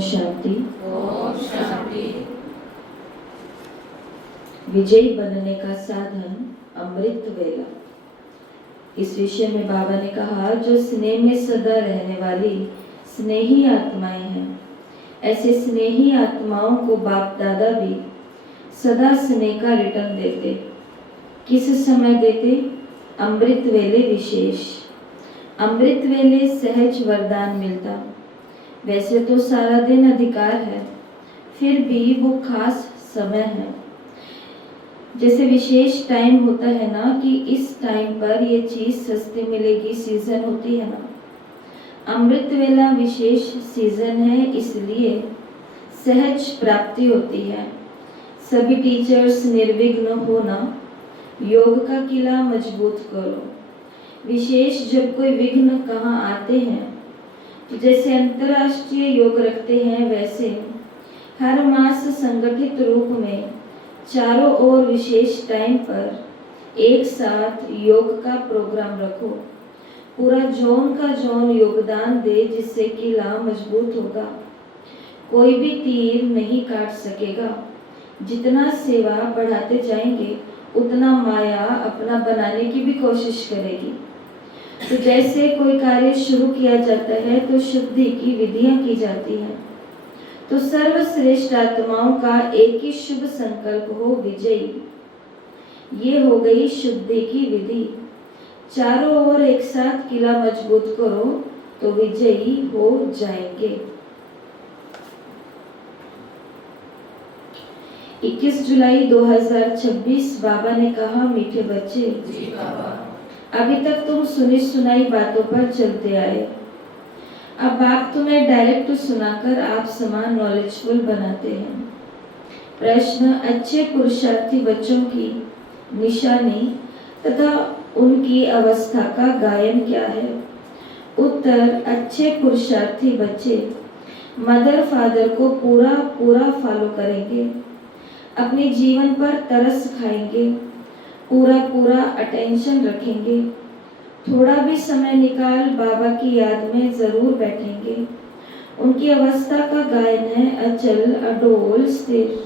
शांति। ओम शांति। विजयी बनने का साधन अमृत वेला। इस विषय में बाबा ने कहा, जो स्नेह में सदा रहने वाली स्नेही आत्माएं हैं, ऐसे स्नेही आत्माओं को बाप दादा भी सदा स्नेह का रिटर्न देते। किस समय देते? अमृत वेले विशेष। अमृत वेले सहज वरदान मिलता। वैसे तो सारा दिन अधिकार है, फिर भी वो खास समय है। जैसे विशेष टाइम होता है ना कि इस टाइम पर ये चीज सस्ती मिलेगी, सीजन होती है ना। अमृत वेला विशेष सीजन है, इसलिए सहज प्राप्ति होती है। सभी टीचर्स निर्विघ्न होना, योग का किला मजबूत करो। विशेष जब कोई विघ्न कहाँ आते हैं, तो जैसे अंतर्राष्ट्रीय योग रखते हैं, वैसे हर मास संगठित रूप में चारों ओर विशेष टाइम पर एक साथ योग का प्रोग्राम रखो। पूरा जोन का जोन योगदान दे, जिससे किला मजबूत होगा। कोई भी तीर नहीं काट सकेगा। जितना सेवा बढ़ाते जाएंगे, उतना माया अपना बनाने की भी कोशिश करेगी। तो जैसे कोई कार्य शुरू किया जाता है तो शुद्धि की विधियां की जाती हैं। तो सर्वश्रेष्ठ आत्माओं का एक ही शुभ संकल्प हो, विजयी। ये हो गई शुद्धि की विधि। चारों ओर एक साथ किला मजबूत करो तो विजयी हो जाएंगे। 21 जुलाई 2026 बाबा ने कहा, मीठे बच्चे, जी बाबा। अभी तक तुम सुनी सुनाई बातों पर चलते आए। अब बाप तुम्हें डायरेक्ट सुनाकर आप समान नॉलेजफुल बनाते हैं। प्रश्न, अच्छे पुरुषार्थी बच्चों की निशानी तथा उनकी अवस्था का गायन क्या है? उत्तर, अच्छे पुरुषार्थी बच्चे मदर फादर को पूरा पूरा फॉलो करेंगे, अपने जीवन पर तरस खाएंगे, पूरा पूरा अटेंशन रखेंगे, थोड़ा भी समय निकाल बाबा की याद में जरूर बैठेंगे। उनकी अवस्था का गायन है अचल, अडोल, स्थिर।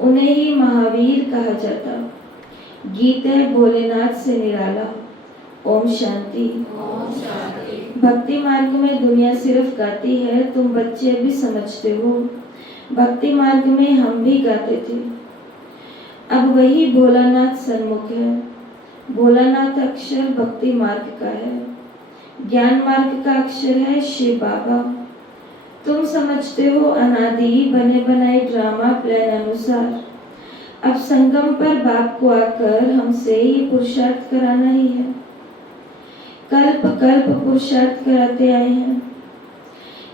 उन्हें ही महावीर कहा जाता। गीत है भोलेनाथ से निराला। ओम शांति। ओम शांति। भक्ति मार्ग में दुनिया सिर्फ गाती है, तुम बच्चे भी समझते हो। भक्ति मार्ग में हम भी गाते थे। अब वही भोलानाथ सन्मुख है। भोलानाथ अक्षर भक्ति मार्ग का है, ज्ञान मार्ग का अक्षर है शिव बाबा। तुम समझते हो अनादि बने बनाए ड्रामा प्लान अनुसार। अब संगम पर बाप को आकर हमसे ये पुरुषार्थ कराना ही है। कल्प कल्प पुरुषार्थ कराते आए हैं।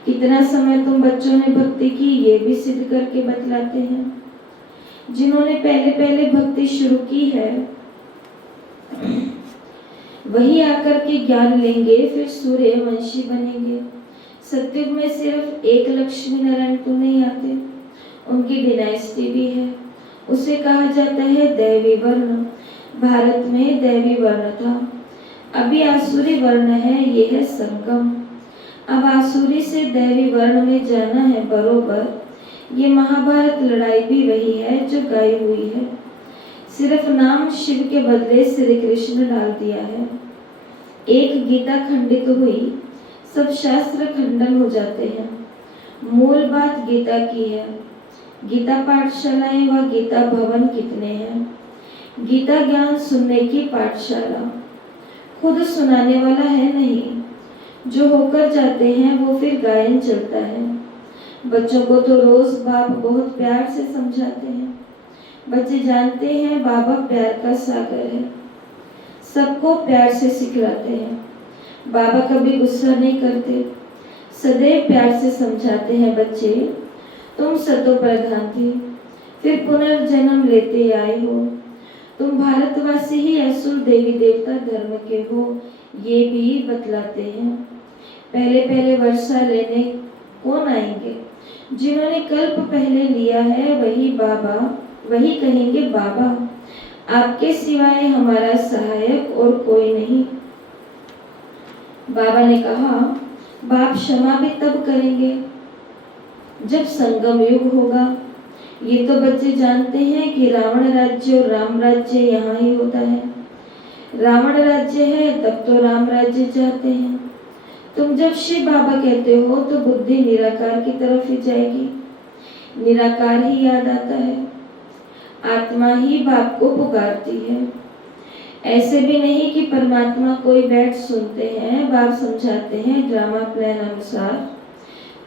कितना समय तुम बच्चों ने भक्ति की, ये भी सिद्ध करके बतलाते हैं। जिन्होंने पहले पहले भक्ति शुरू की है, वही आकर के ज्ञान लेंगे, फिर सूर्यवंशी बनेंगे। सत्युग में सिर्फ एक लक्ष्मी नारायण तो नहीं आते, उनकी डिनाइस्टी भी है। उसे कहा जाता है दैवी वर्ण। भारत में दैवी वर्ण था, अभी आसुरी वर्ण है, ये है संगम। अब आसुरी से दैवी वर्ण में जाना है बरोबर। ये महाभारत लड़ाई भी वही है जो गाई हुई है, सिर्फ नाम शिव के बदले श्री कृष्ण डाल दिया है। एक गीता खंडित हुई, सब शास्त्र खंडन हो जाते हैं। मूल बात गीता की है। गीता पाठशालाएं व गीता भवन कितने हैं? गीता ज्ञान सुनने की पाठशाला, खुद सुनाने वाला है नहीं। जो होकर जाते हैं वो फिर गायन चलता है। बच्चों को तो रोज बाप बहुत प्यार से समझाते हैं। बच्चे जानते हैं बाबा प्यार का सागर है, सबको प्यार से सिखलाते हैं। बाबा कभी गुस्सा नहीं करते, सदैव प्यार से समझाते हैं। बच्चे, तुम सतो प्रधान थे, फिर पुनर्जन्म लेते आए हो। तुम भारतवासी ही असुर देवी देवता धर्म के हो, ये भी बतलाते हैं। पहले पहले वर्षा लेने कौन आएंगे? जिन्होंने कल्प पहले लिया है वही बाबा, वही कहेंगे बाबा, आपके सिवाय हमारा सहायक और कोई नहीं। बाबा ने कहा, बाप क्षमा भी तब करेंगे जब संगम युग होगा। ये तो बच्चे जानते हैं कि रावण राज्य और राम राज्य यहाँ ही होता है। रावण राज्य है तब तो राम राज्य चाहते हैं। तुम जब शिव बाबा कहते हो तो बुद्धि निराकार की तरफ ही जाएगी। निराकार ही याद आता है। आत्मा ही बाप को पुकारती है। ऐसे भी नहीं कि परमात्मा कोई बैठ सुनते हैं। बाप समझाते हैं ड्रामा प्लान अनुसार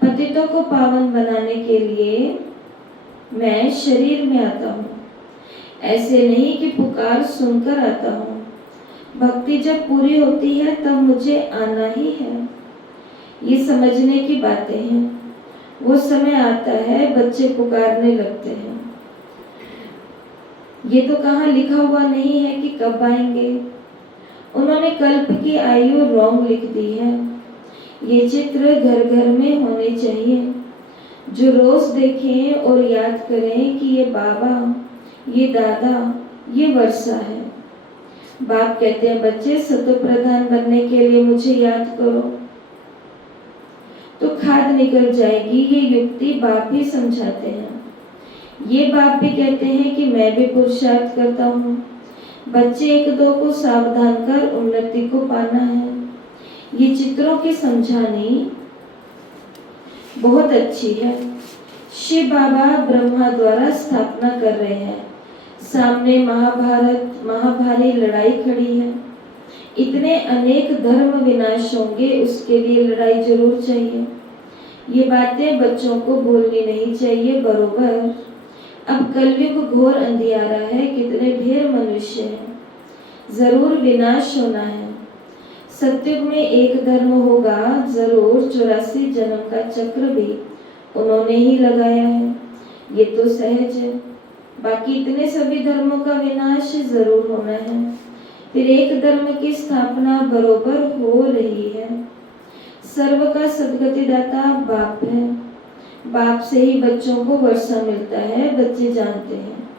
पतितों को पावन बनाने के लिए मैं शरीर में आता हूँ। ऐसे नहीं कि पुकार सुनकर आता हूँ। भक्ति जब पूरी होती है तब मुझे आना ही है। ये समझने की बातें हैं। वो समय आता है बच्चे पुकारने लगते हैं। ये तो कहाँ लिखा हुआ नहीं है कि कब आएंगे। उन्होंने कल्प की आयु रॉन्ग लिख दी है। ये चित्र घर घर में होने चाहिए, जो रोज देखें और याद करें कि ये बाबा, ये दादा, ये वर्षा है। बाप कहते हैं बच्चे सतो प्रधान बनने के लिए मुझे याद करो तो खाद निकल जाएगी। ये युक्ति बाप ही समझाते हैं। ये बाप भी कहते हैं कि मैं भी पुरुषार्थ करता हूँ। बच्चे एक दो को सावधान कर उन्नति को पाना है। ये चित्रों की समझानी बहुत अच्छी है। शिव बाबा ब्रह्मा द्वारा स्थापना कर रहे हैं। सामने महाभारी लड़ाई खड़ी है। इतने अनेक धर्म विनाश होंगे, उसके लिए लड़ाई जरूर चाहिए। ये बातें बच्चों को भूलनी नहीं चाहिए। बरोबर अब कलयुग घोर अंधियारा है। कितने ढेर मनुष्य हैं, जरूर विनाश होना है। सत्युग में एक धर्म होगा जरूर। 84 जन्म का चक्र भी उन्होंने ही लगाया है। ये तो सहज है। बाकी इतने सभी धर्मों का विनाश जरूर होना है। फिर एक धर्म की स्थापना बरोबर हो रही है। सर्व का सदगति दाता बाप है। बाप से ही बच्चों को वर्षा मिलता है। बच्चे जानते हैं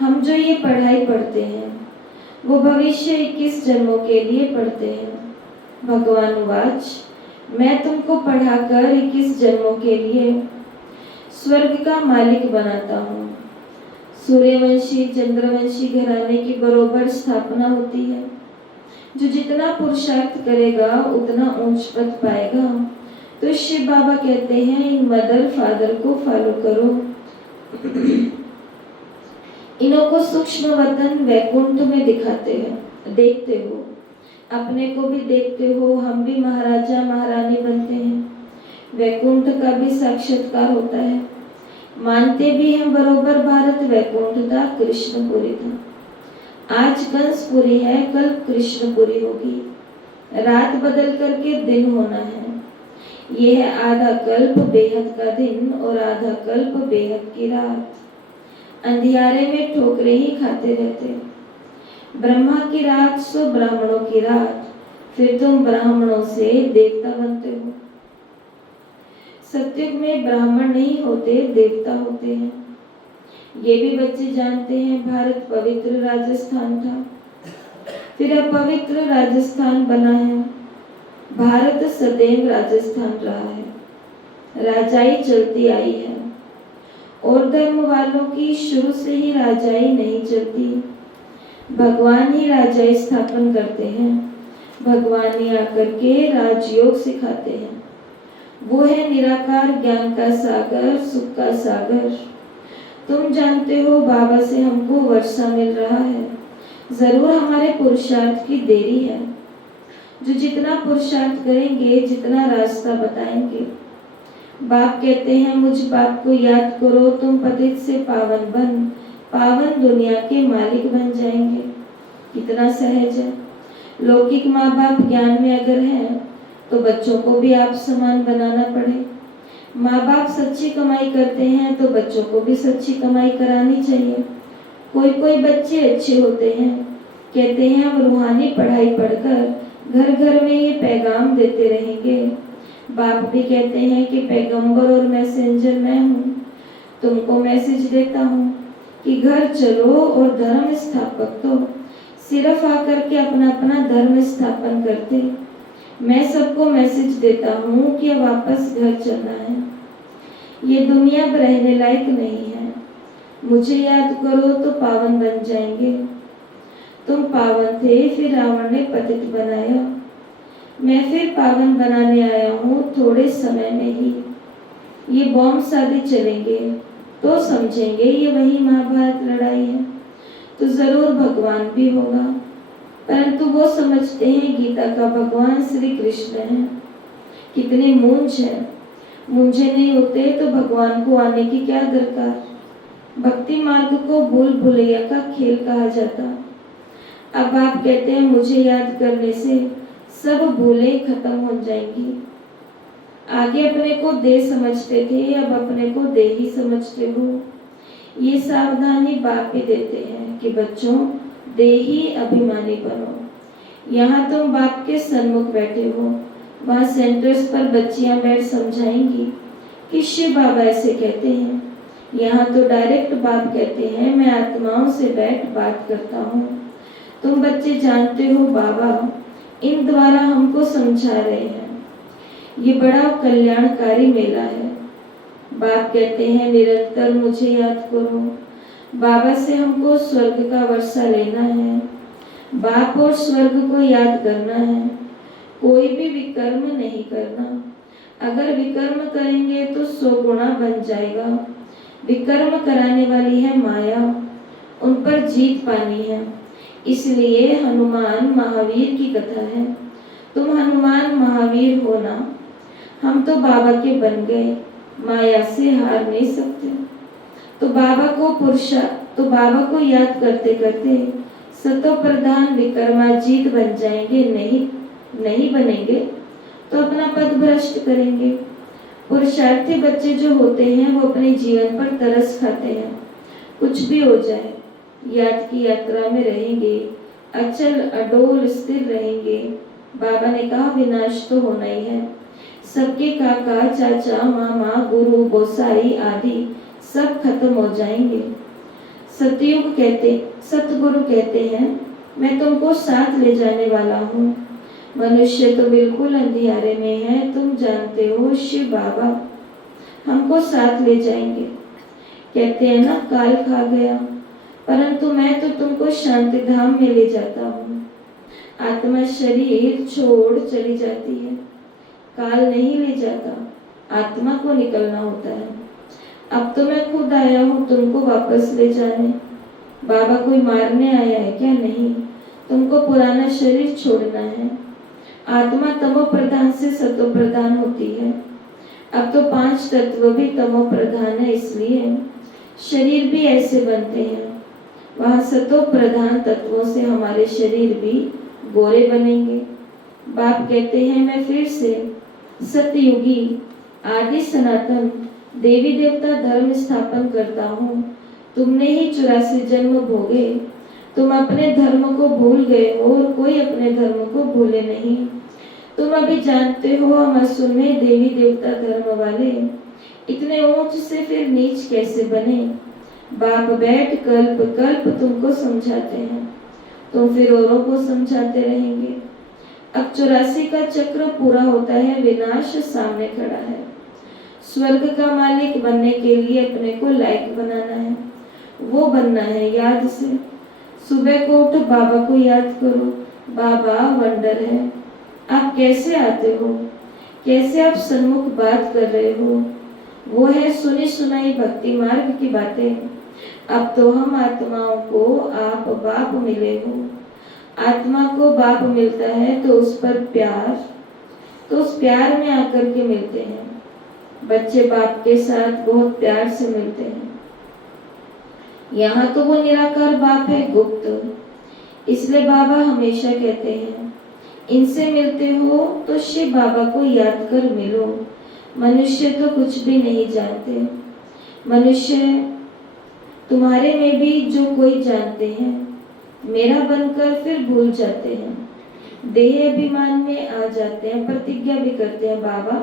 हम जो ये पढ़ाई पढ़ते हैं वो भविष्य 21 जन्मों के लिए पढ़ते हैं। भगवान वाच, मैं तुमको पढ़ाकर 21 जन्मों के लिए स्वर्ग का मालिक बनाता हूँ। सूर्यवंशी चंद्रवंशी घराने की बरोबर स्थापना होती है। जो जितना पुरुषार्थ करेगा उतना ऊंच पद पाएगा। तो शिव बाबा कहते हैं इन मदर फादर को फॉलो करो। इन्हों को सूक्ष्म वतन वैकुंठ में दिखाते हैं, देखते हो, अपने को भी देखते हो। हम भी महाराजा महारानी बनते हैं। वैकुंठ का भी साक्षात्कार होता है। मानते भी हैं बरोबर भारत वैकुंठ था, कृष्णपुरी था। आज कंसपुरी है, कल कृष्णपुरी होगी। रात बदल करके दिन होना है। ये है आधा कल्प बेहद का दिन और आधा कल्प बेहद की रात। अंधियारे में ठोकरे ही खाते रहते। ब्रह्मा की रात सो ब्राह्मणों की रात। फिर तुम ब्राह्मणों से देवता बनते हो। सत्युग में ब्राह्मण नहीं होते, देवता होते हैं। ये भी बच्चे जानते हैं। भारत पवित्र राजस्थान था, फिर अपवित्र राजस्थान बना है। भारत सदैव राजस्थान रहा है। राजाई चलती आई है और धर्म वालों की शुरू से ही राजाई नहीं चलती। भगवान ही राजाई स्थापन करते हैं। भगवान ही आकर के राजयोग सिखाते हैं। वो है निराकार ज्ञान का सागर, सुख का सागर। तुम जानते हो बाबा से हमको वर्षा मिल रहा है। जरूर हमारे पुरुषार्थ की देरी है। जो जितना पुरुषार्थ करेंगे, जितना रास्ता बताएंगे। बाप कहते हैं मुझ बाप को याद करो, तुम पतित से पावन बन पावन दुनिया के मालिक बन जाएंगे। कितना सहज है। लौकिक माँ बाप ज्ञान में अगर हैं तो बच्चों को भी आप समान बनाना पड़े। माँ बाप सच्ची कमाई करते हैं तो बच्चों को भी सच्ची कमाई करानी चाहिए। कोई कोई बच्चे अच्छे होते हैं, कहते हैं हम रूहानी पढ़ाई पढ़कर घर घर में ये पैगाम देते रहेंगे। बाप भी कहते हैं कि पैगंबर और मैसेंजर मैं हूँ। तुमको मैसेज देता हूँ कि घर चलो और धर्म स्थापक तो सिर्फ आकर के अपना अपना धर्म स्थापन करते। मैं सबको मैसेज देता हूँ कि वापस घर चलना है। ये दुनिया अब रहने लायक नहीं है। मुझे याद करो तो पावन बन जाएंगे। तुम पावन थे, फिर रावण ने पतित बनाया। मैं फिर पावन बनाने आया हूँ थोड़े समय में ही। ये बॉम्ब शादी चलेंगे तो समझेंगे ये वही महाभारत लड़ाई है, तो जरूर भगवान भी होगा। परंतु वो समझते हैं गीता का भगवान श्री कृष्ण है। कितनी मूंझ है। मूंझे नहीं होते तो भगवान को आने की क्या दरकार। भक्ति मार्ग को भूल भुलैया का खेल कहा जाता। अब आप कहते हैं मुझे याद करने से सब भूलें खत्म हो जाएंगी। आगे अपने को दे समझते थे, अब अपने को दे ही समझते हो। ये सावधानी बाप भी देते हैं कि बच्चों दे ही अभिमानी बनो। यहाँ तुम बाप के सन्मुख बैठे हो, वहाँ सेंटर्स पर बच्चियां बैठ समझाएंगी कि शिव बाबा ऐसे कहते हैं। यहाँ तो डायरेक्ट बाप कहते हैं मैं आत्माओं से बैठ बात करता हूँ। तुम बच्चे जानते हो बाबा इन द्वारा हमको समझा रहे हैं। ये बड़ा कल्याणकारी मेला है। बाप कहते हैं निरंतर मुझे याद करो। बाबा से हमको स्वर्ग का वर्षा लेना है। बाप और स्वर्ग को याद करना है। कोई भी विकर्म नहीं करना। अगर विकर्म करेंगे तो 100 गुना बन जाएगा। विकर्म कराने वाली है माया, उन पर जीत पानी है। इसलिए हनुमान महावीर की कथा है। तुम हनुमान महावीर हो ना। हम तो बाबा के बन गए, माया से हार नहीं सकते। तो बाबा को याद करते करते सतो प्रधान विक्रमाजीत बन जाएंगे। नहीं बनेंगे तो अपना पद भ्रष्ट करेंगे। पुरुषार्थी बच्चे जो होते हैं वो अपने जीवन पर तरस खाते हैं। कुछ भी हो जाए याद की यात्रा में रहेंगे, अचल अडोल स्थिर रहेंगे। बाबा ने कहा विनाश तो होना ही है। सबके काका चाचा मामा गुरु गोसाई आदि सब खत्म हो जाएंगे। सतगुरु कहते हैं मैं तुमको साथ ले जाने वाला हूँ। मनुष्य तो बिल्कुल अंधियारे में है, तुम जानते हो शिव बाबा हमको साथ ले जाएंगे। कहते हैं ना काल खा गया, परंतु मैं तो तुमको शांति धाम में ले जाता हूँ। आत्मा शरीर छोड़ चली जाती है, काल नहीं ले जाता, आत्मा को निकलना होता है। अब तो मैं खुद आया हूँ तुमको वापस ले जाने। बाबा कोई मारने आया है क्या? नहीं, तुमको पुराना शरीर छोड़ना है। आत्मा तमो प्रधान से सतो प्रधान होती है। अब तो 5 तत्व भी तमो प्रधान है, इसलिए शरीर भी ऐसे बनते हैं। वहाँ सतो प्रधान तत्वों से हमारे शरीर भी गोरे बनेंगे। बाप कहते हैं मैं फिर से सतयुगी आदि सनातन देवी देवता धर्म स्थापन करता हूँ। तुमने ही 84 जन्म भोगे, तुम अपने धर्म को भूल गए हो और कोई अपने धर्म को भूले नहीं। तुम अभी जानते हो हम असुर में देवी देवता धर्म वाले इतने ऊंच से फिर नीच कैसे बने। बाप बैठ कल्प कल्प तुमको समझाते हैं, तुम फिर औरों को समझाते रहेंगे। अब 84 का चक्र पूरा होता है, विनाश सामने खड़ा है। स्वर्ग का मालिक बनने के लिए अपने को लायक बनाना है, वो बनना है याद से। सुबह को उठ बाबा को याद करो। बाबा वंडर है, आप कैसे आते हो, कैसे आप सन्मुख बात कर रहे हो। वो है सुनी सुनाई भक्ति मार्ग की बातें। अब तो हम आत्माओं को आप बाप मिले हो। आत्मा को बाप मिलता है तो उस पर प्यार, तो उस प्यार में आकर के मिलते हैं। बच्चे बाप के साथ बहुत प्यार से मिलते हैं। यहाँ तो वो निराकार बाप है गुप्त, इसलिए बाबा हमेशा कहते हैं इनसे मिलते हो तो शिव बाबा को याद कर मिलो। मनुष्य तो कुछ भी नहीं जानते। मनुष्य तुम्हारे में भी जो कोई जानते हैं मेरा बनकर फिर भूल जाते हैं, देह अभिमान में आ जाते हैं, प्रतिज्ञा भी करते हैं बाबा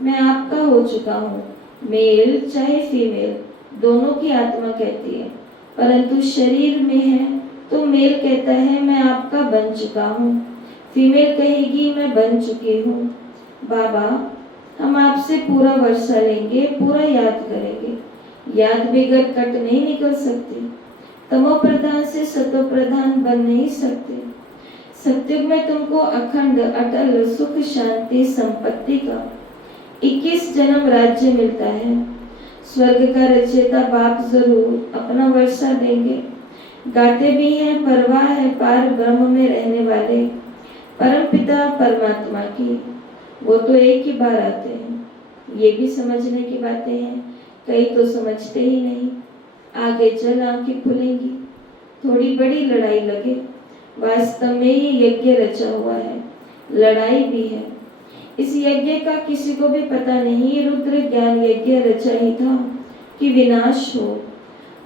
मैं आपका हो चुका हूँ। मेल चाहे फीमेल दोनों की आत्मा कहती है, परंतु शरीर में है तो मेल कहता है मैं आपका बन चुका हूँ, फीमेल कहेगी मैं बन चुकी हूँ। बाबा हम आपसे पूरा वर्षा लेंगे, पूरा याद करेंगे। याद बगैर कट नहीं निकल सकती। तमो प्रधान से सतो प्रधान बन नहीं सकते। सत्युग में तुमको अखंड अटल सुख शांति संपत्ति का 21 जन्म राज्य मिलता है। स्वर्ग का रचयिता बाप जरूर अपना वर्षा देंगे। गाते भी हैं परवाह है पार ब्रह्म में रहने वाले परम पिता परमात्मा की। वो तो एक ही बार आते हैं। ये भी समझने की बातें हैं, कई तो समझते ही नहीं। आगे चल आंखें खुलेंगी, थोड़ी बड़ी लड़ाई लगे। वास्तव में ये यज्ञ रचा हुआ है, लड़ाई भी है। इस यज्ञ का किसी को भी पता नहीं। रुद्र ज्ञान यज्ञ रचा ही था कि विनाश हो।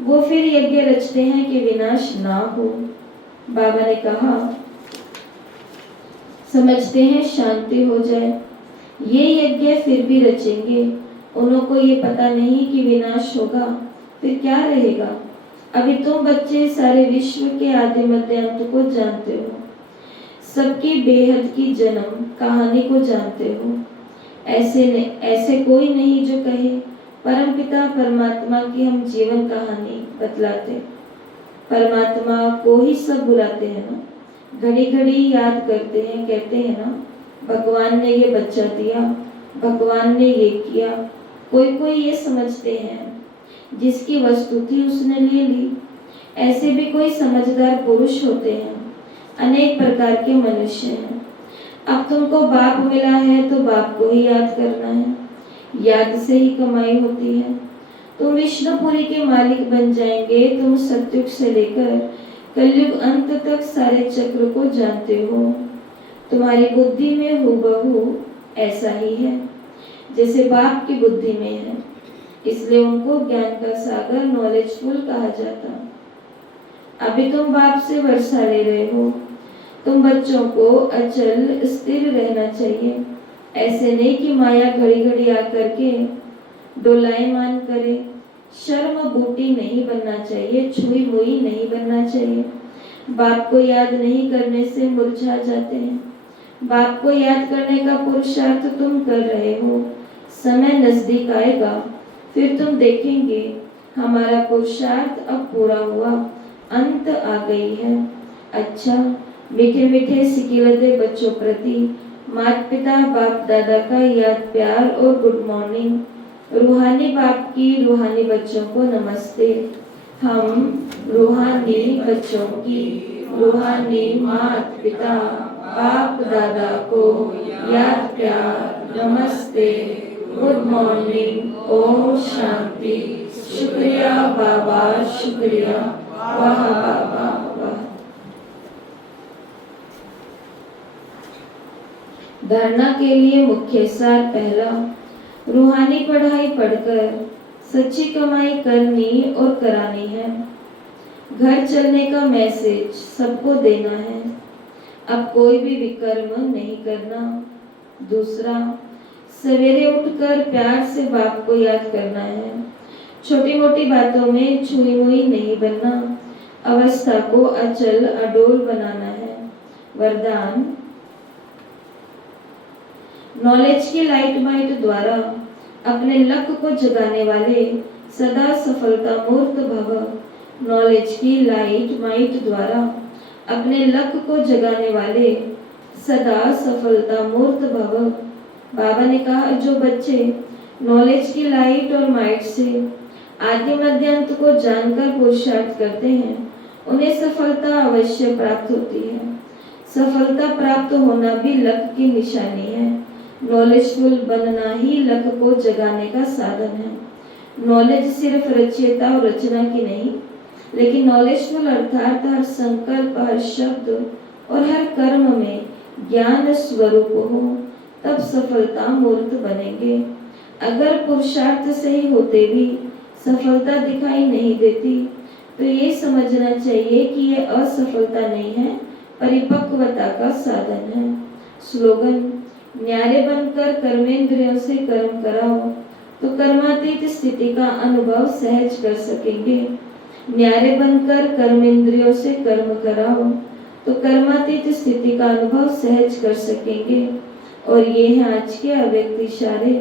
वो फिर यज्ञ रचते हैं कि विनाश ना हो। बाबा ने कहा समझते हैं शांति हो जाए। ये यज्ञ फिर भी रचेंगे। उन्हों को ये पता नहीं कि विनाश होगा, फिर क्या रहेगा। अभी तुम बच्चे सारे विश्व के आदि मध्य अंत को जानते हो, सबकी बेहद की जन्म कहानी को जानते हो। ऐसे कोई नहीं जो कहे परमपिता परमात्मा की हम जीवन कहानी बतलाते। परमात्मा को ही सब बुलाते हैं ना, घड़ी घड़ी याद करते हैं, कहते हैं ना भगवान ने ये बच्चा दिया, भगवान ने ये किया। कोई कोई ये समझते हैं जिसकी वस्तु थी उसने ले ली। ऐसे भी कोई समझदार पुरुष होते हैं, अनेक प्रकार के मनुष्य हैं। अब तुमको बाप मिला है तो बाप को ही याद करना है। याद से ही कमाई होती है। तुम विष्णुपुरी के मालिक बन जाएंगे। तुम सतयुग से लेकर कलयुग अंत तक सारे चक्र को जानते हो। तुम्हारी बुद्धि में हूबहू ऐसा ही है जैसे बाप की बुद्धि में है। इसलिए उनको ज्ञान का सागर नॉलेजफुल कहा जाता। अभी तुम बाप से वर्षा ले रहे हो। तुम बच्चों को अचल स्थिर रहना चाहिए। ऐसे नहीं कि माया घड़ी घड़ी आकर के डोलायमान करे। शर्म बूटी नहीं बनना चाहिए, छुई मुई नहीं बनना चाहिए। बाप को याद नहीं करने से मुरझा जाते हैं। बाप को याद करने का पुरुषार्थ तुम कर रहे हो। समय नजदीक आएगा, फिर तुम देखेंगे हमारा पुरुषार्थ अब पूरा हुआ, अंत आ गई है। अच्छा, मीठे मीठे सिकिलते बच्चों प्रति माता पिता बाप दादा का याद प्यार और गुड मॉर्निंग। रूहानी बाप की रूहानी बच्चों को नमस्ते। हम रूहानी बच्चों की रूहानी माता पिता बाप दादा को याद प्यार नमस्ते, गुड मॉर्निंग, ओम शांति। शुक्रिया बाबा, शुक्रिया। वाह बाबा वाह। धारणा के लिए मुख्य सार पहला, रूहानी पढ़ाई पढ़कर सच्ची कमाई करनी और करानी है। घर चलने का मैसेज सबको देना है। अब कोई भी विकर्म नहीं करना। दूसरा, सवेरे उठकर प्यार से बाप को याद करना है। छोटी मोटी बातों में छुई मुई नहीं बनना। अवस्था को अचल अडोल बनाना है। वरदान, नॉलेज की लाइट माइट द्वारा अपने लक्ष्य को जगाने वाले सदा सफलता मूर्त भव। नॉलेज की लाइट माइट द्वारा अपने लक्ष्य को जगाने वाले सदा सफलता मूर्त भव। बाबा ने कहा जो बच्चे नॉलेज की लाइट और माइट से आदि मध्य अंत को जानकर पुरुषार्थ करते हैं, उन्हें सफलता अवश्य प्राप्त होती है। सफलता प्राप्त होना भी लक्ष्य की निशानी है। नॉलेजफुल बनना ही लक्ष्य को जगाने का साधन है। नॉलेज सिर्फ रचयिता और रचना की नहीं, लेकिन नॉलेजफुल अर्थात हर संकल्प, हर शब्द और हर कर्म में ज्ञान स्वरूप हो, तब सफलता मूर्त बनेंगे। अगर पुरुषार्थ सही होते भी सफलता दिखाई नहीं देती, तो ये समझना चाहिए कि ये असफलता नहीं है, परिपक्वता का साधन है। स्लोगन, न्यारे बनकर कर्मेंद्रियों से कर्म कराओ तो कर्मातीत स्थिति का अनुभव सहज कर सकेंगे। न्यारे बनकर कर्मेंद्रियों से कर्म कराओ तो कर्मातीत स्थिति का अनुभव सहज कर सकेंगे। और ये हैं आज के अव्यक्त इशारे।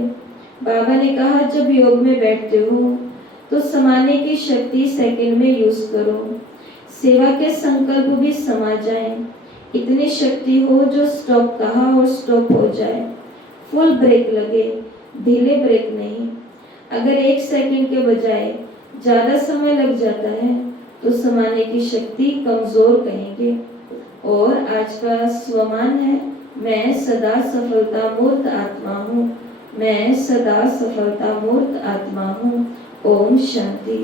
बाबा ने कहा जब योग में बैठते हो तो समाने की शक्ति सेकंड में यूज करो। सेवा के संकल्प भी समा जाए। इतनी शक्ति हो जो स्टॉप कहा और स्टॉप हो जाए। फुल ब्रेक लगे, ढीले ब्रेक नहीं। अगर 1 सेकंड के बजाय ज्यादा समय लग जाता है तो समाने की शक्ति कमजोर कहेंगे। और आज का स्वमान है, मैं सदा सफलता मूर्त आत्मा हूँ। मैं सदा सफलता मूर्त आत्मा हूँ। ओम शांति।